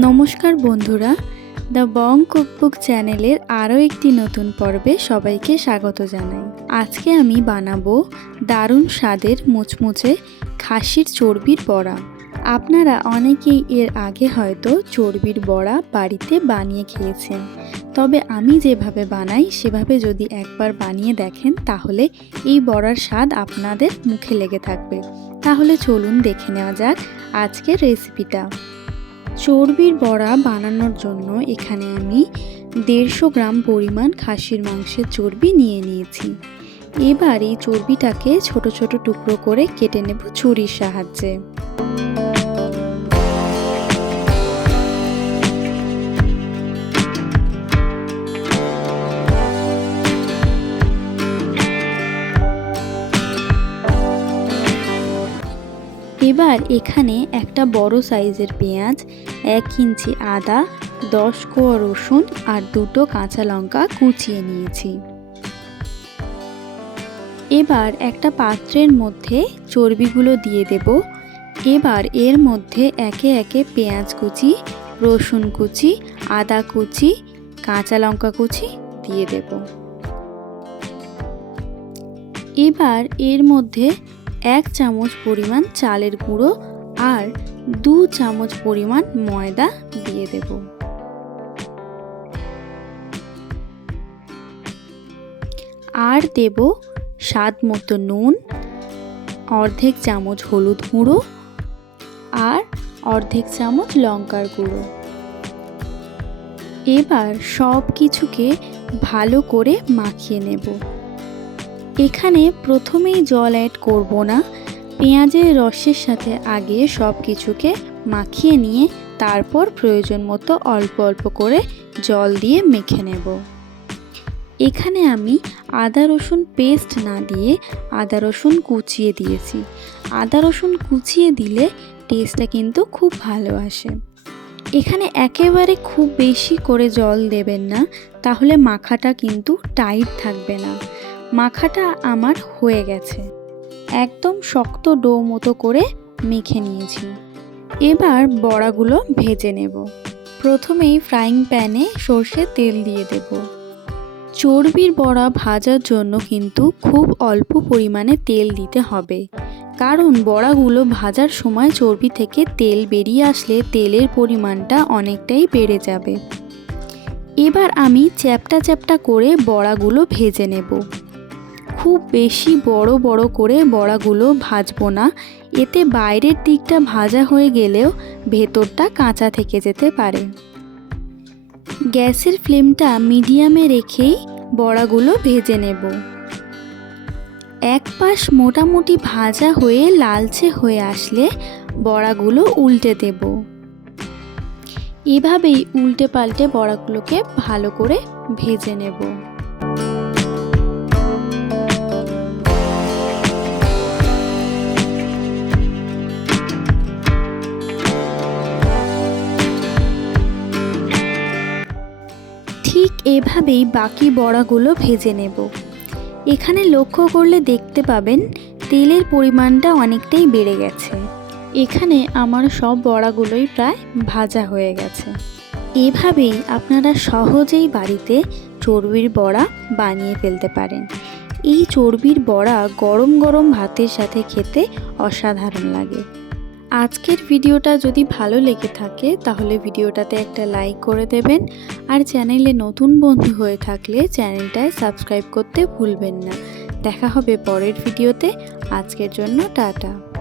নমস্কার বন্ধুরা, the Bong cookbook চ্যানেলের আরও একটি নতুন পর্বে সবাইকে স্বাগত জানাই। আজকে আমি বানাবো দারুণ স্বাদের মুচমুচে খাসির চর্বির বড়া। আপনারা অনেকেই এর আগে হয়তো চর্বির বড়া বাড়িতে বানিয়ে খেয়েছেন। তবে আমি যেভাবে বানাই, সেভাবে যদি একবার বানিয়ে দেখেন, তাহলে এই বড়ার স্বাদ আপনাদের মুখে লেগে থাকবে। তাহলে চলুন দেখে নেওয়া যাক আজকের রেসিপিটা। চর্বির বড়া বানানোর জন্য এখানে আমি দেড়শো গ্রাম পরিমাণ খাসির মাংসের চর্বি নিয়ে নিয়েছি। এবার এই চর্বিটাকে ছোট ছোট টুকরো করে কেটে নেব ছুরির সাহায্যে। এবার এখানে একটা বড় সাইজের পেঁয়াজ, এক ইঞ্চি আদা, দশ কোয়া রসুন আর দুটো কাঁচা লঙ্কা কুচিয়ে নিয়েছি। এবার একটা পাত্রের মধ্যে চর্বিগুলো দিয়ে দেব। এবার এর মধ্যে একে একে পেঁয়াজ কুচি, রসুন কুচি, আদা কুচি, কাঁচা লঙ্কা কুচি দিয়ে দেব। এবার এর মধ্যে এক চামচ পরিমাণ চালের গুঁড়ো আর দু চামচ পরিমাণ ময়দা দিয়ে দেব। আর দেব স্বাদ মতো নুন, অর্ধেক চামচ হলুদ গুঁড়ো আর অর্ধেক চামচ লঙ্কার গুঁড়ো। এবার সব কিছুকে ভালো করে মাখিয়ে নেব। এখানে প্রথমেই জল অ্যাড করব না। পেঁয়াজের রসের সাথে আগে সব কিছুকে মাখিয়ে নিয়ে তারপর প্রয়োজন মতো অল্প অল্প করে জল দিয়ে মেখে নেব। এখানে আমি আদা রসুন পেস্ট না দিয়ে আদা রসুন কুচিয়ে দিয়েছি। আদা রসুন কুচিয়ে দিলে টেস্টটা কিন্তু খুব ভালো আসে। এখানে একেবারে খুব বেশি করে জল দেবেন না, তাহলে মাখাটা কিন্তু টাইট থাকবে না। মাখাটা আমার হয়ে গেছে। একদম শক্ত ডো মতো করে মেখে নিয়েছি। এবার বড়াগুলো ভেজে নেব। প্রথমেই ফ্রাইং প্যানে সর্ষে তেল দিয়ে দেব। চর্বির বড়া ভাজার জন্য কিন্তু খুব অল্প পরিমাণে তেল দিতে হবে। কারণ বড়াগুলো ভাজার সময় চর্বি থেকে তেল বেরিয়ে আসলে তেলের পরিমাণটা অনেকটাই বেড়ে যাবে। এবার আমি চ্যাপটা চ্যাপটা করে বড়াগুলো ভেজে নেব। খুব বেশি বড় বড় করে বড়াগুলো ভাজবো না। এতে বাইরের দিকটা ভাজা হয়ে গেলেও ভেতরটা কাঁচা থেকে যেতে পারে। গ্যাসের ফ্লেমটা মিডিয়ামে রেখেই বড়াগুলো ভেজে নেব। এক পাশ মোটামুটি ভাজা হয়ে লালচে হয়ে আসলে বড়াগুলো উল্টে দেব। এভাবেই উল্টে পাল্টে বড়াগুলোকে ভালো করে ভেজে নেব। ঠিক এভাবেই বাকি বড়াগুলো ভেজে নেব। এখানে লক্ষ্য করলে দেখতে পাবেন তেলের পরিমাণটা অনেকটাই বেড়ে গেছে। এখানে আমার সব বড়াগুলোই প্রায় ভাজা হয়ে গেছে। এভাবেই আপনারা সহজেই বাড়িতে চর্বির বড়া বানিয়ে ফেলতে পারেন। এই চর্বির বড়া গরম গরম ভাতের সাথে খেতে অসাধারণ লাগে। আজকের ভিডিওটা যদি ভালো লেগে থাকে, তাহলে ভিডিওটাতে একটা লাইক করে দেবেন। আর চ্যানেলে নতুন বন্ধু হয়ে থাকলে চ্যানেলটায় সাবস্ক্রাইব করতে ভুলবেন না। দেখা হবে পরের ভিডিওতে। আজকের জন্য টাটা।